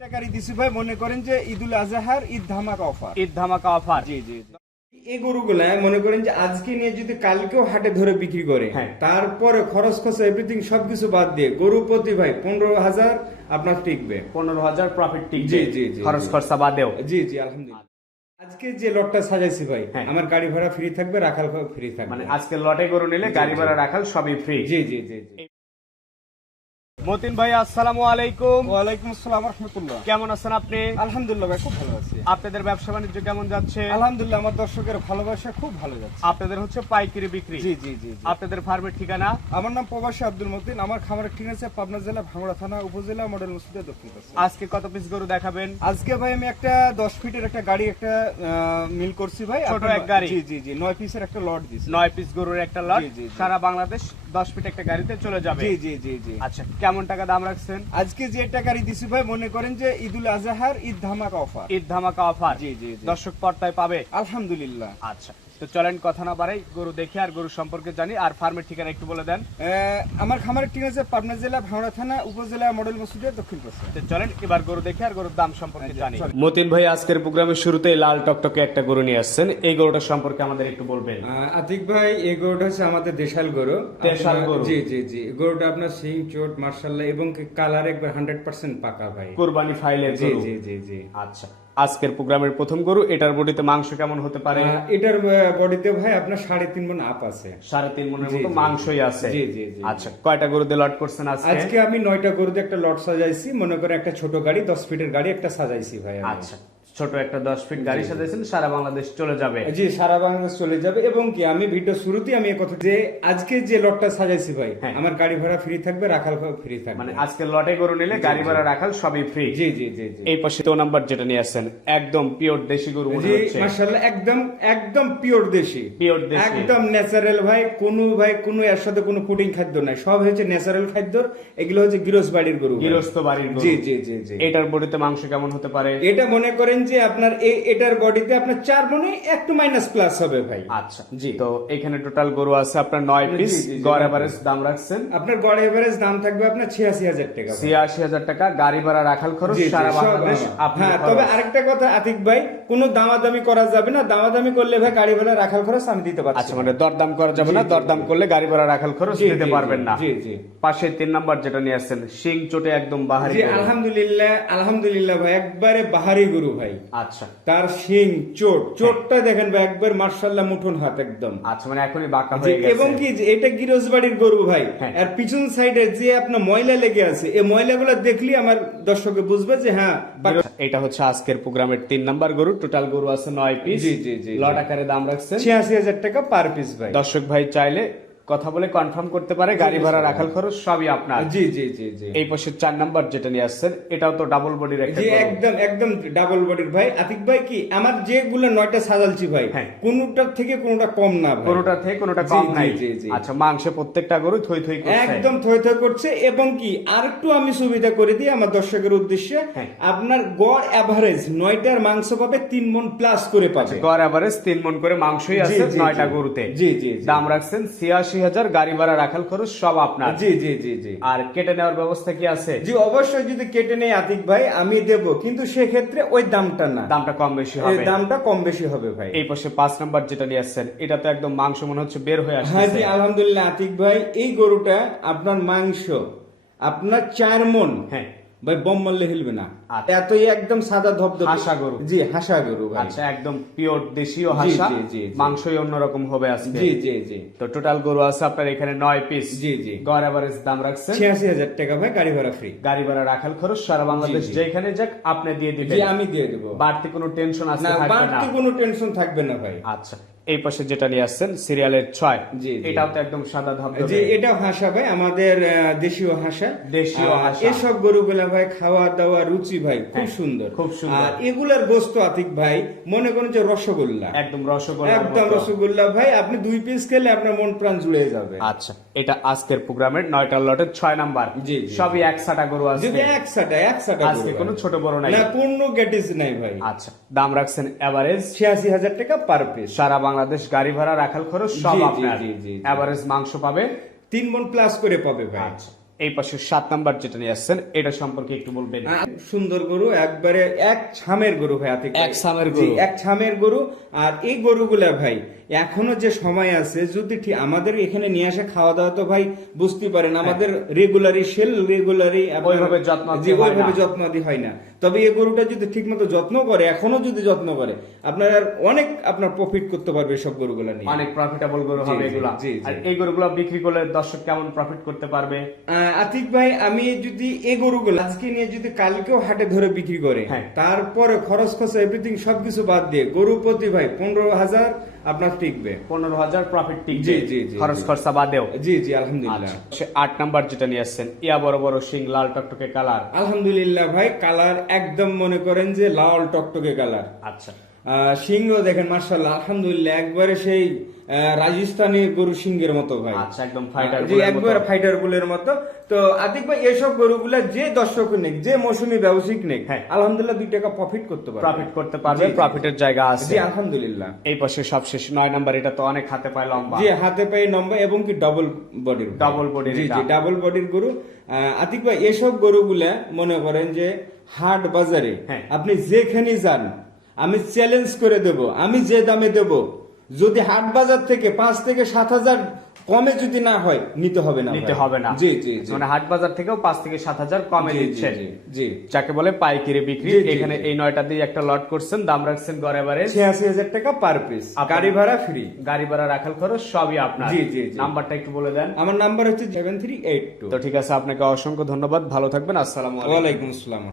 টাকারই দিছি ভাই মনে করেন যে ঈদুল আজহার ঈদ ধামাকা অফার ঈদ ধামাকা অফার জি জি। এই গরুগুলা মনে করেন যে আজকে নিয়ে যদি কালকেও হাটে ধরে বিক্রি করে হ্যাঁ। তারপরে খরচ খরচ এভরিথিং সবকিছু বাদ দিয়ে গরু প্রতি ভাই পনেরো হাজার আপনার টিকবে। পনেরো হাজার প্রফিট টিকবে। জি, জি, জি, খরচ। খরচা বাদেও। জি জি আলহামদুলিল্লাহ। আজকে যে লটটা সাজাইছি ভাই হ্যাঁ। আমার গাড়ি ভাড়া ফ্রি থাকবে রাখাল ফ্রি থাকবে। মানে আজকে লটে গরু নিলে গাড়ি ভাড়া রাখাল সবই ফ্রি জি জি জি জি। মতিন ভাই আসসালামু আলাইকুম। ওয়ালাইকুম আসসালাম রহমতুল্লাহ। কেমন আছেন আপনি? আলহামদুলিল্লাহ ভাই খুব ভালো আছি। আপনাদের ব্যবসা বাণিজ্য কেমন যাচ্ছে? আলহামদুলিল্লাহ আমার দর্শকের ভালোবাসা খুব ভালো যাচ্ছে। আপনাদের হচ্ছে পাইকারি বিক্রি। জি জি জি। আপনাদের ফার্মের ঠিকানা? আমার নাম প্রবাসী আব্দুল মতিন। আমার খামারের ঠিক আছে পাবনা জেলা ভাঙড়া থানা উপজেলা মডেল মসজিদের দক্ষিণ পাশে। আজকে কত পিস গরু দেখাবেন? আজকে ভাই আমি একটা দশ ফিটের একটা গাড়ি একটা মিল করছি ভাই। ছোট এক গাড়ি? জি জি জি নয় পিসের একটা লট দিছি। নয় পিস গরুর একটা লট। সারা বাংলাদেশ দশ ফিট একটা গাড়িতে চলে যাবে। জি জি জি জি। আচ্ছা কেমন টাকা দাম রাখছেন? আজকে যে টাকা দিছি ভাই মনে করেন যে ঈদুল আজহার ঈদ ধামাকা অফার। ঈদ ধামাকা অফার। জি, জি, জি। দর্শক পর্দায় পাবে। আলহামদুলিল্লাহ। আচ্ছা। তো চলেন কথা না বাড়াই গরু দেখে আর গরু সম্পর্কে জানি। আর ফার্মের ঠিকানা একটু বলে দেন। আমার খামারের ঠিক আছে পাবনা জেলা ভাঙড়া থানা উপজেলা মডেল মসজিদের দক্ষিণ পাশে। তো চলেন এবার গরু দেখে আর গরুর দাম সম্পর্কে আচ্ছা, জানি। মতিন ভাই আজকের প্রোগ্রামের শুরুতে লাল টকটকে একটা গরু নিয়ে আসছেন। এই গরুটা সম্পর্কে আমাদের একটু বলবেন। আতিক ভাই এই গরুটা হচ্ছে আমাদের দেশাল গরু। দেশাল গরু। জি জি জি। গরুটা আপনার সিং চোট মার্শাল্লাহ এবং কালার একবার হান্ড্রেড পার্সেন্ট পাকা ভাই। কোরবানি ফাইলের জি জি জি জি। আচ্ছা। আজকের প্রোগ্রামের প্রথম গরু এটার বডিতে মাংস কেমন হতে পারে? এটার বডিতে ভাই আপনার সাড়ে তিন মন আপ আছে। সাড়ে তিন মনের মতো মাংসই আছে। জি, জি, জি। আচ্ছা কয়টা গরু দিয়ে লট করছেন আজকে? আজকে আমি নয়টা গরুতে একটা লট সাজাইছি মনে করে একটা ছোট গাড়ি দশ ফিটের গাড়ি একটা সাজাইছি ভাই আচ্ছা ছোট একটা দশ ফিট গাড়ি সাজাইছেন সারা বাংলাদেশ চলে যাবে। জি সারা বাংলাদেশ চলে যাবে এবং কি আমি ভিডিও শুরুতেই আমি কথা যে আজকে যে লটটা সাজাইছি ভাই হ্যাঁ। আমার গাড়ি ভাড়া ফ্রি থাকবে রাখাল ফ্রি থাকবে। মানে আজকে লটে গরু নিলে গাড়ি ভাড়া রাখাল সবই ফ্রি জি জি জি এই পাশে তো নাম্বার যেটা নিয়ে আসছেন একদম পিওর দেশি গরু মনে জি হচ্ছে। মাশাআল্লাহ একদম একদম পিওর দেশি। Pure দেশি। একদম ন্যাচারাল ভাই কোনো ভাই কোনো এর সাথে কোনো পুডিং খাদ্য নাই সব হচ্ছে ন্যাচারাল খাদ্য এগুলো হচ্ছে গৃহস্থ বাড়ির গরু। গৃহস্থ বাড়ির গরু। জি জি জি। জি এটার বডিতে মাংস কেমন হতে পারে? এটা মনে করেন যে আপনার এটার বডিতে আপনার চার মনে একটু মাইনাস প্লাস হবে ভাই। আচ্ছা জি। তো এখানে টোটাল গরু আছে আপনার নয় পিস গড় এভারেজ দাম রাখছেন? আপনার গড় এভারেজ দাম থাকবে আপনার ছিয়াশি হাজার টাকা ছিয়াশি হাজার টাকা গাড়ি ভাড়া রাখাল খরচ সারা বাংলাদেশ হ্যাঁ তবে আরেকটা কথা আতিক ভাই কোনো দামাদামি করা যাবে না। দামাদামি করলে ভাই গাড়ি ভাড়া রাখাল খরচ আমি দিতে পারছি আচ্ছা মানে দরদাম করা যাবে না। দরদাম করলে গাড়ি ভাড়া রাখাল খরচ দিতে পারবেন না। জি জি। পাশে তিন নাম্বার যেটা নিয়ে আসছেন শিং চোটে একদম বাহারি আলহামদুলিল্লাহ আলহামদুলিল্লাহ ভাই একবারে বাহারি গরু ভাই। আচ্ছা। তার শিং চোট চোটটা দেখেন ভাই একবার মার্শাল্লাহ মুঠুন হাত একদম। আচ্ছা মানে এখনই বাঁকা হয়ে গেছে। এবং কি যে এটা গিরোজ বাড়ির গরু ভাই। হ্যাঁ। আর পিছন সাইডে যে আপনার ময়লা লেগে আছে এই ময়লাগুলো দেখলি আমার দর্শকে বুঝবে যে হ্যাঁ এটা হচ্ছে আজকের প্রোগ্রামের তিন নাম্বার গরু। টোটাল গরু আছে নয় পিস জি, জি, জি, লট আকারে দাম রাখছেন। ছিয়াশি হাজার টাকা পার পিস ভাই। দর্শক ভাই চাইলে কথা বলে কনফার্ম করতে পারে গাড়ি ভাড়া রাখাল খরচ সবই আপনার। জি জি জি জি। এই পাশে চার নাম্বার যেটা নিয়ে আসছেন এটাও তো ডাবল বডির একটা জি একদম একদম ডাবল বডির ভাই। আতিক ভাই কি আমার যেগুলো নয়টা সাজালছি ভাই হ্যাঁ। কোনটার থেকে কোনটা কম না ভাই। কোনোটা থেকে কোনোটা কম নাই। জি, জি। আচ্ছা মাংসে প্রত্যেকটা গরু থই থই করছে। একদম থই থই করছে এবং কি আরেকটু আমি সুবিধা করে দিই আমার দর্শকের উদ্দেশ্যে। হ্যাঁ। আপনার গড় এভারেজ নয়টার মাংস পাবে তিন মন প্লাস করে পাবে। গড় এভারেজ তিন মন করে মাংসই আছে নয়টা। গরুতে। জি, জি, জি। দাম রাখছেন ছিয়াশি হাজার গাড়ি ভাড়া রাখাল খরচ সব আপনার। জি জি জি জি। আর কেটে নেওয়ার ব্যবস্থা কি আছে? জি অবশ্যই যদি কেটে নেই আতিক ভাই আমি দেব। কিন্তু সেক্ষেত্রে ওই দামটা না। দামটা কম বেশি হবে। দামটা কম বেশি হবে ভাই। এই পাশে পাঁচ নাম্বার যেটা নিয়ে আসছেন এটা তো একদম মাংস মনে হচ্ছে বের হয়ে হ্যাঁ জি আলহামদুলিল্লাহ আতিক ভাই এই গরুটা আপনার মাংস আপনার চার মন। হ্যাঁ। ভাই বম মারলে হিলবে না। এতই একদম সাদা ধবধবে। হাসা গরু। জি হাসা গরু আচ্ছা একদম পিওর দেশীয় হাসা। জি, জি, জি। মাংসই অন্যরকম হবে আজকে। জি জি জি। তো টোটাল গরু আছে আপনার এখানে নয় পিস জি, জি। গড় দাম রাখছেন। ছিয়াশি হাজার টাকা ভাই গাড়ি ভাড়া ফ্রি গাড়ি ভাড়া রাখাল খরচ সারা বাংলাদেশ যেখানে যাক আপনি দিয়ে দিবেন। জি আমি দিয়ে দেবো। বাড়তি কোনো টেনশন আছে থাকবে না। বাড়তি কোনো টেনশন থাকবে না ভাই। আচ্ছা এই পাশে যেটা নিয়ে আসছেন সিরিয়ালের ছয়। জি, জি। এটাও তো একদম সাদা ধবধবে। এটা হাসা ভাই আমাদের দেশীয় হাসা। দেশীয় হাসা। এসব গরুগুলা ভাই খাওয়া দাওয়া রুচি ভাই খুব হ্যাঁ, সুন্দর। খুব সুন্দর। আর এগুলার গোস্ত আতিক ভাই মনে করেন যে রসগোল্লা। একদম রসগোল্লা একদম রসগোল্লা ভাই আপনি দুই পিস খেলে আপনার মন প্রাণ জুড়ে যাবে। আচ্ছা এটা আজকের প্রোগ্রামের নয়টা লটের ছয় নাম্বার। জি। সবই এক সাটা গরু আছে যদি একসাটা একসাটা আজকে কোনো ছোট বড় নাই। না গ্যাটিস নাই ভাই। আচ্ছা দাম রাখছেন এভারেজ ছিয়াশি হাজার টাকা পার পিস সারা বাংলাদেশ গাড়ি ভাড়া রাখাল খরচ সব আপনার। এভারেজ মাংস পাবে। তিন মন প্লাস করে পাবে ভাই। আচ্ছা। এই পাশে সাত নাম্বার যেটা নিয়ে আসছেন এটা সম্পর্কে একটু বলবেন সুন্দর গরু একবারে এক ছামের গরু ভাই এক ছামের গরু। এক ছামের গরু আর এই গরুগুলা ভাই এখনও যে সময় আছে যদি ঠিক আমাদের এখানে নিয়ে আসে খাওয়া দাওয়া তো ভাই বুঝতে পারেন আমাদের রেগুলারই সেল রেগুলারই ওইভাবে যত্ন ওইভাবে। যত্ন আদি হয় না তবে এই গরুটা যদি ঠিকমতো যত্ন করে এখনও যদি যত্ন করে আপনার অনেক আপনার প্রফিট করতে পারবে সব গরুগুলা নিয়ে অনেক প্রফিটেবল গরু হবে এগুলা। আর এই গরুগুলো বিক্রি করলে দর্শক কেমন প্রফিট করতে পারবে আতিক ভাই আমি যদি এই গরুগুলো আজকে নিয়ে যদি কালকেও হাটে ধরে বিক্রি করে হ্যাঁ। তারপরে খরচ খরচ এভরিথিং সবকিছু বাদ দিয়ে গরু প্রতি ভাই পনেরো হাজার আপনার টিকবে। পনেরো হাজার প্রফিট জি, টিকবে। জি, জি, খরচ। খরচা বাদেও। জি জি আলহামদুলিল্লাহ। আচ্ছা আট নাম্বার যেটা নিয়ে আসছেন ইয়া বড় বড় সিং লাল টকটকে কালার। আলহামদুলিল্লাহ ভাই কালার একদম মনে করেন যে লাল টকটকে কালার। আচ্ছা। সিংহ দেখেন মার্শাল্লাহ আলহামদুলিল্লাহ একবারে সেই রাজস্থানী গরু সিংহের মতো ভাই। আচ্ছা, একদম বুলের ফাইটার বুলের মতো। তো আতিক ভাই এসব গরুগুলা যে দর্শক নেক যে মৌসুমী ব্যবসায়িক নেক হ্যাঁ। আলহামদুলিল্লাহ দুই টাকা প্রফিট করতে পারবে। প্রফিট করতে পারবে। প্রফিটের জায়গা আছে। জি আলহামদুলিল্লাহ। এই পাশে সবশেষ নয় নাম্বার এটা তো অনেক হাতে পায় লম্বা। জি হাতে পায়ে নম্বর এবং কি ডবল বডির ডাবল body র জি জি ডাবল বডির গরু। আহ, আতিক ভাই এসব গরুগুলা মনে করেন যে হাট বাজারে হ্যাঁ। আপনি যেখানে যান আমি চ্যালেঞ্জ করে দেব আমি যে দামে দেব। যদি হাট বাজার থেকে পাঁচ থেকে সাত হাজার কমে যদি না হয় নিতে হবে না নিতে হবে না। জি জি মানে হাট বাজার থেকেও পাঁচ থেকে সাত হাজার কমে জি, জি, যাকে বলে পাইকারি বিক্রি এখানে এই নয়টা দিয়ে একটা লট করছেন দাম রাখছেন গড়ে বারে ছিয়াশি হাজার টাকা পার পিস গাড়ি ভাড়া ফ্রি গাড়ি ভাড়া রাখাল খরচ সবই আপনার। জি, জি। নাম্বারটা একটু বলে দেন। আমার নাম্বার হচ্ছে সেভেন থ্রি এইট টু তো ঠিক আছে আপনাকে অসংখ্য ধন্যবাদ। ভালো থাকবেন। আসসালাম আলাইকুম। ওয়ালাইকুম আসসালাম।